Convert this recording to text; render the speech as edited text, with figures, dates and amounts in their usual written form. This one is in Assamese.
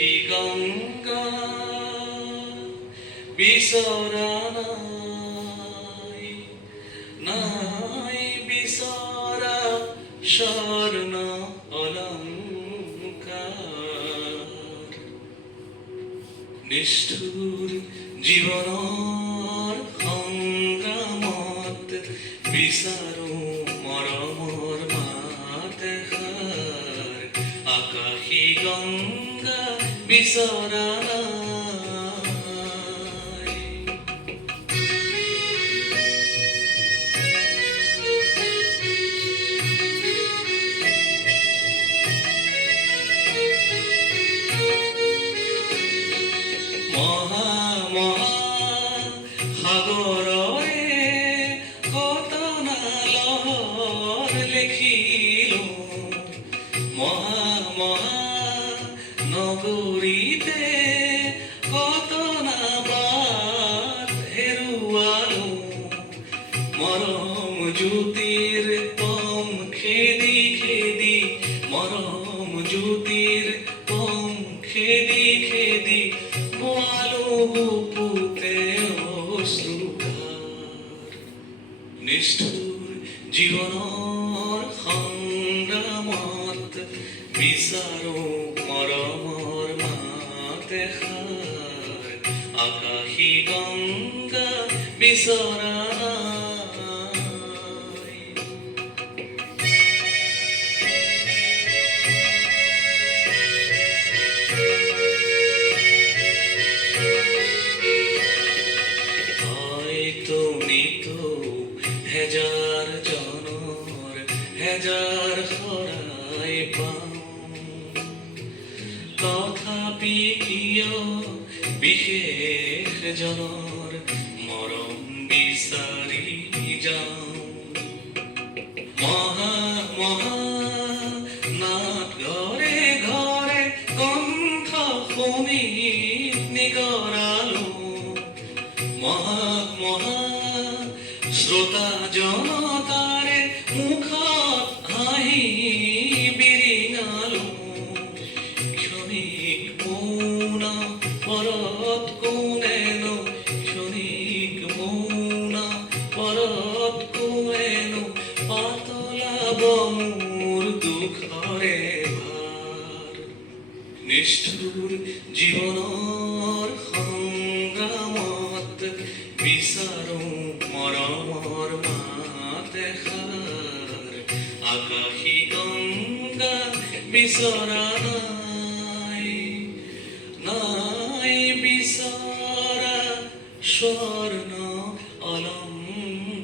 আকাশী গঙ্গা বিচৰা নাই, নাই বিচৰা স্বৰ্ণ অলংকাৰ। নিষ্ঠুৰ জীৱনৰ সংগ্ৰামত বিচাৰো মৰমৰ মাত এষাৰ। আকাশী গঙ্গা বিচৰা নাই। মহা মহা সাগৰৰে কতনালৰ লিখিলো, মহা মহা নগৰীতে কতনা বাট হেৰুৱালো। মৰম জ্যোতিৰ পম খেদি খেদি, মৰম জ্যোতিৰ পম খেদি খেদি বোৱালো বুকুতে অশ্ৰুধাৰ। নিষ্ঠুৰ জীৱনৰ সংগ্ৰামত বিচাৰো মৰমৰ মাত এষাৰ। আকাশী গঙ্গা বিচৰা নাই। হয়তো নিতো হেজাৰ জনৰ হেজাৰ শৰাই পাওঁ, তথাপি কিয় বিশেষ জনৰ মৰম বিচাৰি যাওঁ। মহা মহা নাট ঘৰে ঘৰে কণ্ঠ শুনি নিগৰালো। মহা মহা শ্ৰোতা জনতাৰে মুখত হাঁহি বিৰিঙালো। ক্ষণিক মৌন পৰত কোনেনো, ক্ষণিক মৌন পৰত কোনেনো পাতলাব মোৰ দুখৰে ভাৰ। নিষ্ঠুৰ জীৱনৰ সংগ্ৰামত বিচাৰো মৰমৰ মাত এষাৰ। আকাশী গঙ্গা বিচৰা নাই, নাই বিচৰা স্বৰ্ণ অলংকাৰ।